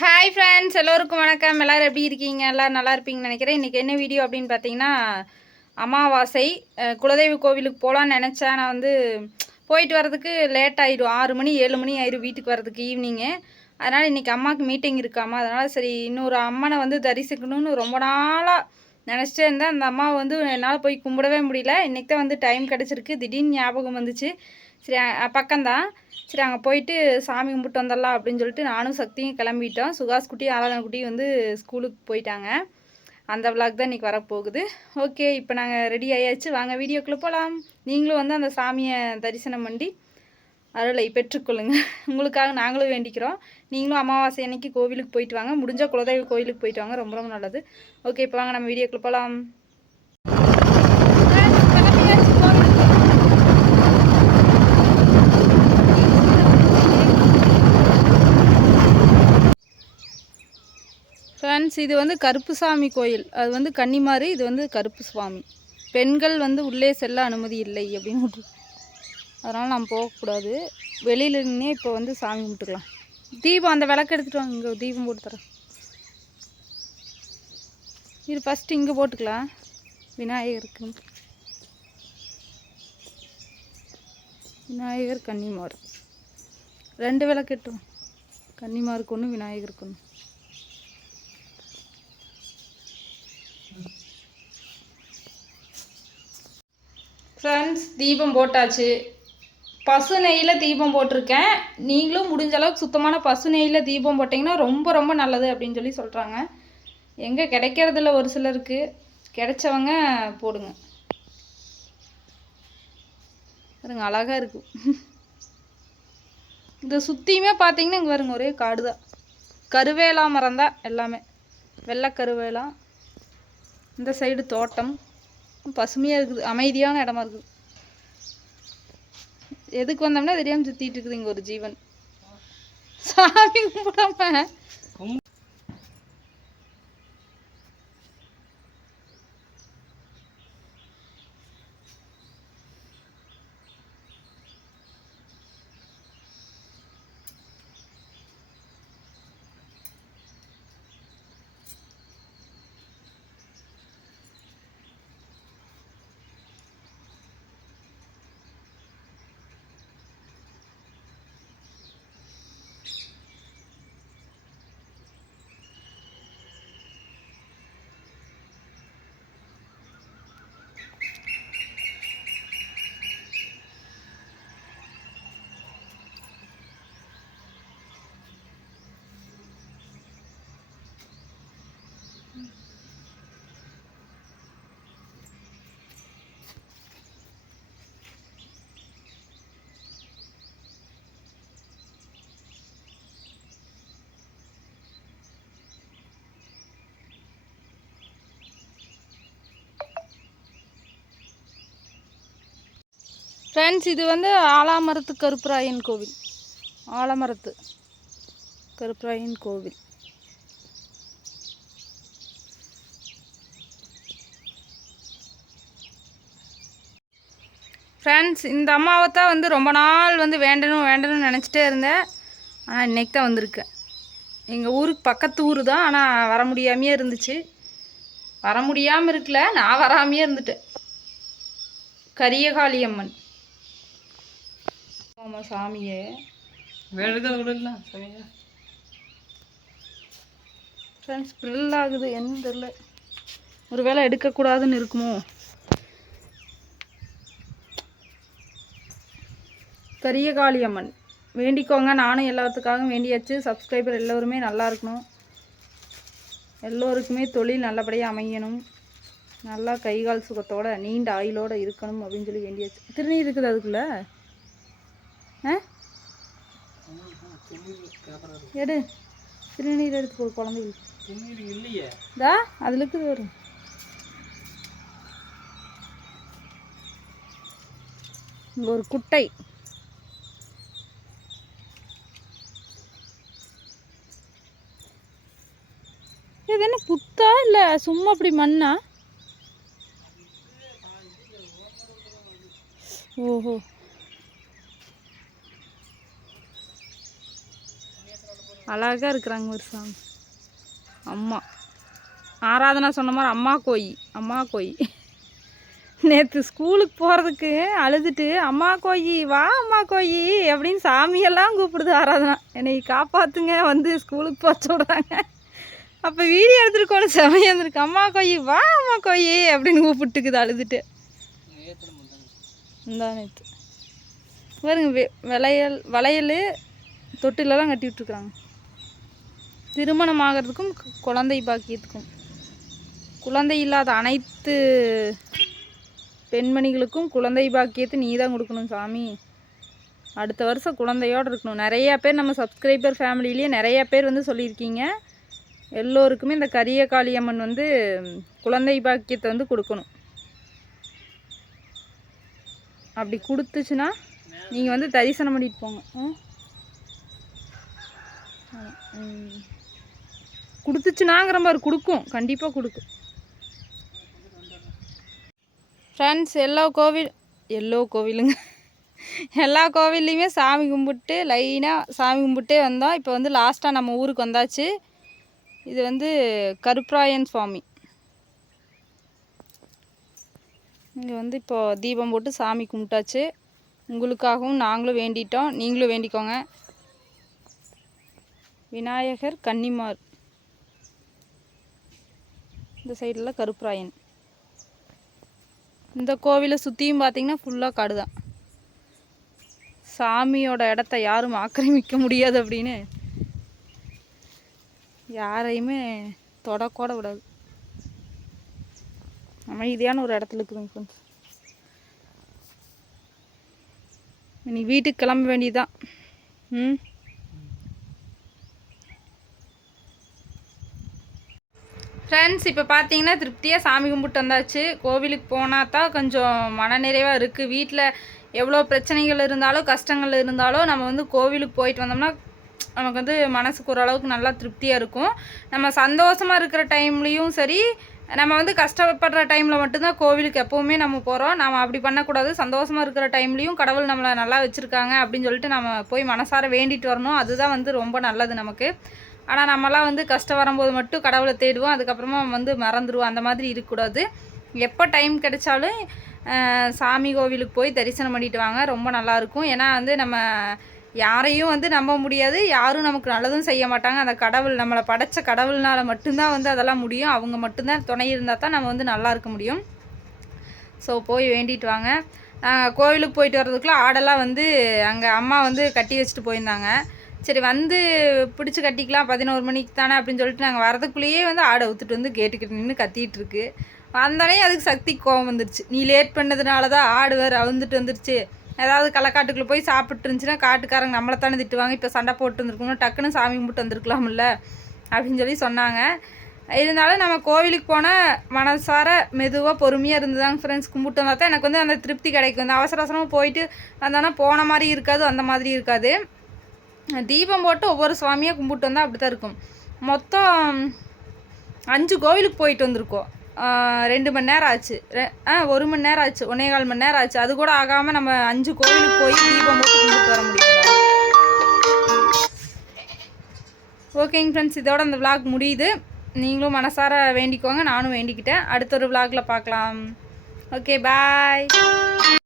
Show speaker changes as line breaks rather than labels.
Hi friends எல்லோருக்கும் வணக்கம். எல்லோரும் எப்படி இருக்கீங்க? எல்லோரும் நல்லா இருப்பீங்கன்னு நினைக்கிறேன். இன்றைக்கி என்ன வீடியோ அப்படின்னு பார்த்தீங்கன்னா அமாவாசை. குலதெய்வ கோவிலுக்கு போகலான்னு நினச்சேன். நான் வந்து போயிட்டு வரதுக்கு லேட் ஆயிடும். ஆறு மணி ஏழு மணி ஆயிடும் வீட்டுக்கு வரதுக்கு ஈவினிங்கு அதனால் இன்றைக்கி அம்மாவுக்கு மீட்டிங் இருக்காமா அதனால் சரி இன்னொரு அம்மனை வந்து தரிசிக்கணும்னு ரொம்ப நாளாக நினச்சிட்டே இருந்தேன். அந்த அம்மாவை வந்து என்னால் போய் கும்பிடவே முடியல. இன்றைக்கி தான் வந்து டைம் கிடச்சிருக்கு. திடீர்னு ஞாபகம் வந்துச்சு. சரி பக்கம்தான். சரி அங்கே போயிட்டு சாமி கும்பிட்டு வந்துடலாம் அப்படின்னு சொல்லிட்டு நானும் சக்தியும் கிளம்பிட்டோம். சுகாஸ் குட்டி ஆராதனை குட்டி வந்து ஸ்கூலுக்கு போயிட்டாங்க. அந்த விளாக் தான் இன்றைக்கி வரப்போகுது. ஓகே இப்போ நாங்கள் ரெடி ஆயாச்சு. வாங்க வீடியோக்குள்ளே போகலாம் நீங்களும் வந்து அந்த சாமியை தரிசனம் பண்ணி அருளை பெற்றுக்கொள்ளுங்க. உங்களுக்காக நாங்களும் வேண்டிக்கிறோம். நீங்களும் அமாவாசை அன்னைக்கு கோவிலுக்கு போயிட்டு வாங்க. முடிஞ்ச குலதெய்வ கோவிலுக்கு போயிட்டு வாங்க. ரொம்ப ரொம்ப நல்லது. ஓகே இப்போ வாங்க நம்ம வீடியோக்குள்ளே போகலாம் ஃப்ரெண்ட்ஸ் இது வந்து கருப்புசாமி கோயில். அது வந்து கன்னிமாரி இது வந்து கருப்பு சுவாமி பெண்கள் வந்து உள்ளே செல்ல அனுமதி இல்லை அப்படின்னு அதனால் நம்ம போகக்கூடாது வெளியில நின்னே இப்போ வந்து சாமி கும்பிட்டுக்கலாம். தீபம் அந்த விளக்கு எடுத்துகிட்டு வாங்க. இங்கே தீபம் போட்டு தரேன். இது ஃபஸ்ட்டு இங்கே போட்டுக்கலாம். விநாயகருக்கு. விநாயகர் கன்னிமார். ரெண்டு விளக்கு எட்டும் கன்னிமாருக்கு ஒன்று விநாயகருக்கு ஒன்று ஃப்ரெண்ட்ஸ் தீபம் போட்டாச்சு. பசு நெய்யில் தீபம் போட்டிருக்கேன். நீங்களும் முடிஞ்ச அளவுக்கு சுத்தமான பசு நெய்யில் தீபம் போட்டிங்கன்னா ரொம்ப ரொம்ப நல்லது அப்படின்னு சொல்லி சொல்கிறாங்க எங்கே கிடைக்கிறதில்ல ஒரு சிலருக்கு. கிடைச்சவங்க போடுங்க. பாருங்க அழகாக இருக்கும் இந்த சுற்றியுமே பார்த்தீங்கன்னா இங்கே பாருங்க ஒரே காடு தான். கருவேலா மரம் தான் எல்லாமே. வெள்ளை கருவேலா. இந்த சைடு தோட்டம். பசுமையாக இருக்குது அமைதியான இடமா இருக்குது. எதுக்கு வந்தோம்னா தெரியாமல் சுற்றிட்டு இருக்குது இங்கே ஒரு ஜீவன். சாமி கும்பிடாம ஃப்ரெண்ட்ஸ் இது வந்து ஆலாமரத்து கருப்பராயன் கோவில். ஆலமரத்து கருப்பராயன் கோவில். ஃப்ரெண்ட்ஸ் இந்த அம்மாவை தான் வந்து ரொம்ப நாள் வந்து வேண்டணும் வேண்டணும்னு நினச்சிட்டே இருந்தேன். ஆனால் இன்னைக்கு தான் வந்திருக்கேன் எங்கள் ஊருக்கு பக்கத்து ஊர் தான் ஆனால் வர முடியாமையே இருந்துச்சு. வர முடியாமல் இருக்கல நான் வராமையே இருந்துட்டேன். கரியகாளி ஆமாம் சாமியே.
வேண்டுதல் விடலாம் சரியா
ஃப்ரெண்ட்ஸ் ப்ரில் ஆகுது என்னன்னு தெரில ஒரு வேளை எடுக்கக்கூடாதுன்னு இருக்குமோ? கரியகாளி அம்மன். வேண்டிக்கோங்க நானும் எல்லாத்துக்காகவும் வேண்டியாச்சு. சப்ஸ்கிரைபர் எல்லோருமே நல்லா இருக்கணும். எல்லோருக்குமே தொழில் நல்லபடியாக அமையணும். நல்லா கை கால் சுகத்தோட நீண்ட ஆயுளோட இருக்கணும் அப்படின்னு சொல்லி வேண்டியாச்சு. திருநீர் இருக்குது அதுக்குள்ள? எடு. திருநீர் எடுத்து போ குழந்தைகளுக்கு
இல்லையே
தா அதில் இருக்குது வரும் இங்கே ஒரு குட்டை. இது என்ன புத்தா இல்லை சும்மா அப்படி மண்ணா? ஓஹோ. அழகாக இருக்கிறாங்க ஒரு சாமி. அம்மா. ஆராதனா சொன்ன மாதிரி அம்மா கோயி அம்மா கோயி நேற்று ஸ்கூலுக்கு போகிறதுக்கு அழுதுட்டு அம்மா கோயி வா அம்மா கோயி அப்படின்னு சாமியெல்லாம் கூப்பிடுது ஆராதனா. என்னை காப்பாற்றுங்க வந்து ஸ்கூலுக்கு போக சொல்கிறாங்க அப்போ வீடியோ எடுத்துருக்கோம் செமையாக இருந்திருக்கு. அம்மா கோயி வா அம்மா கோயி அப்படின்னு கூப்பிட்டுக்குது அழுதுட்டு. இந்தா நேற்று பாருங்க வளையல் வளையல் தொட்டிலெல்லாம் கட்டி விட்ருக்குறாங்க திருமணம் ஆகிறதுக்கும் குழந்தை பாக்கியத்துக்கும். குழந்தை இல்லாத அனைத்து பெண்மணிகளுக்கும் குழந்தை பாக்கியத்தை நீ தான் கொடுக்கணும் சாமி. அடுத்த வருஷம் குழந்தையோடு இருக்கணும். நிறையா பேர் நம்ம சப்ஸ்கிரைபர் ஃபேமிலியிலேயே நிறையா பேர் வந்து சொல்லியிருக்கீங்க. எல்லோருக்குமே இந்த கரிய காளியம்மன் வந்து குழந்தை பாக்கியத்தை வந்து கொடுக்கணும். அப்படி கொடுத்துச்சுன்னா நீங்கள் வந்து தரிசனம் பண்ணிட்டு போங்க. ம்? கொடுத்துச்சுனாங்கிற மாதிரி கொடுக்கும். கண்டிப்பாக கொடுக்கும். ஃப்ரெண்ட்ஸ் எல்லா கோவில் எல்லோ கோவிலுங்க. எல்லா கோவில்லையுமே சாமி கும்பிட்டு லைனாக சாமி கும்பிட்டே வந்தோம். இப்போ வந்து லாஸ்ட்டாக நம்ம ஊருக்கு வந்தாச்சு. இது வந்து கருப்பராயன் சுவாமி. இங்கே வந்து இப்போது தீபம் போட்டு சாமி கும்பிட்டாச்சு. உங்களுக்காகவும் நாங்களும் வேண்டிட்டோம். நீங்களும் வேண்டிக்கோங்க. விநாயகர் கன்னிமார். இந்த சைடில் கருப்பராயன். இந்த கோவிலை சுற்றியும் பார்த்தீங்கன்னா ஃபுல்லாக காடு தான் சாமியோட இடத்த யாரும் ஆக்கிரமிக்க முடியாது அப்படின்னு யாரையுமே தொடக்கூட விடாது. அமைதியான ஒரு இடத்துல இருக்குதுங்க ஃப்ரெண்ட்ஸ் இனி வீட்டுக்கு கிளம்ப வேண்டியதுதான். ம்? ஃப்ரெண்ட்ஸ் இப்போ பார்த்தீங்கன்னா திருப்தியாக சாமி கும்பிட்டு வந்தாச்சு. கோவிலுக்கு போனால் தான் கொஞ்சம் மனநிறைவாக இருக்குது வீட்டில் எவ்வளோ பிரச்சனைகள் இருந்தாலும் கஷ்டங்கள் இருந்தாலும் நம்ம வந்து கோவிலுக்கு போயிட்டு வந்தோம்னா நமக்கு வந்து மனசுக்கு ஓரளவுக்கு நல்லா திருப்தியாக இருக்கும். நம்ம சந்தோஷமாக இருக்கிற டைம்லேயும் சரி நம்ம வந்து கஷ்டப்படுற டைமில் மட்டும்தான் கோவிலுக்கு எப்போவுமே நம்ம போகிறோம் நம்ம அப்படி பண்ணக்கூடாது. சந்தோஷமாக இருக்கிற டைம்லேயும் கடவுள் நம்மளை நல்லா வச்சுருக்காங்க அப்படின்னு சொல்லிட்டு நம்ம போய் மனசார வேண்டிட்டு வரணும். அதுதான் வந்து ரொம்ப நல்லது நமக்கு. ஆனால் நம்மலாம் வந்து கஷ்டம் வரும்போது மட்டும் கடவுளை தேடுவோம். அதுக்கப்புறமா வந்து மறந்துடுவோம் அந்த மாதிரி இருக்கக்கூடாது. எப்போ டைம் கிடைச்சாலும் சாமி கோவிலுக்கு போய் தரிசனம் பண்ணிட்டு வாங்க. ரொம்ப நல்லாயிருக்கும் ஏன்னா வந்து நம்ம யாரையும் வந்து நம்ப முடியாது. யாரும் நமக்கு நல்லதும் செய்ய மாட்டாங்க. அந்த கடவுள் நம்மளை படைச்ச கடவுள்னால மட்டும்தான் வந்து அதெல்லாம் முடியும். அவங்க மட்டும்தான் துணை இருந்தால் தான் நம்ம வந்து நல்லா இருக்க முடியும். ஸோ போய் வேண்டிட்டு வாங்க. நாங்கள் கோவிலுக்கு போயிட்டு வர்றதுக்குள்ளே ஆடெல்லாம் வந்து அங்கே அம்மா வந்து கட்டி வச்சுட்டு போயிருந்தாங்க. சரி வந்து பிடிச்சி கட்டிக்கலாம் பதினோரு மணிக்கு தானே அப்படின்னு சொல்லிட்டு நாங்கள் வரதுக்குள்ளேயே வந்து ஆடை ஊற்றுட்டு வந்து கேட்டுக்கிட்டு நின்று கத்திட்டு இருக்கு. வந்தாலே அதுக்கு சக்தி கோவம் வந்துருச்சு. நீ லேட் பண்ணதுனால தான் ஆடு வேறு அவுந்துட்டு வந்துருச்சு. ஏதாவது களக்காட்டுக்குள்ளே போய் சாப்பிட்டு இருந்துச்சுன்னா காட்டுக்காரங்க நம்மளை தானே திட்டுவாங்க. இப்போ சண்டை போட்டு வந்துருக்கணும் டக்குன்னு சாமி கும்பிட்டு வந்திருக்கலாம்ல அப்படின்னு சொல்லி சொன்னாங்க. இருந்தாலும் நம்ம கோவிலுக்கு போனால் மனசார மெதுவாக பொறுமையாக இருந்துதாங்க ஃப்ரெண்ட்ஸ் கும்பிட்டு வந்தால் தான் எனக்கு வந்து அந்த திருப்தி கிடைக்கும். இந்த அவசர அவசரமாக போயிட்டு வந்தோன்னா போன மாதிரி இருக்காது அந்த மாதிரி இருக்காது. தீபம் போட்டு ஒவ்வொரு சுவாமியாக கும்பிட்டு வந்தால் அப்படி தான் இருக்கும். மொத்தம் அஞ்சு கோவிலுக்கு போயிட்டு வந்திருக்கோம். ரெண்டு மணி நேரம் ஆச்சு. ரெ- ஆ ஒரு மணி நேரம் ஆச்சு. ஒன்னே கால் மணி நேரம் ஆச்சு. அது கூட ஆகாமல் நம்ம அஞ்சு கோவிலுக்கு போய் தீபம் போட்டு கும்பிட்டு வர முடியும்? ஓகேங்க ஃப்ரெண்ட்ஸ் இதோட அந்த விளாக் முடியுது. நீங்களும் மனசார வேண்டிக்கோங்க. நானும் வேண்டிக்கிட்டேன். அடுத்த ஒரு விளாகில் பார்க்கலாம். Okay bye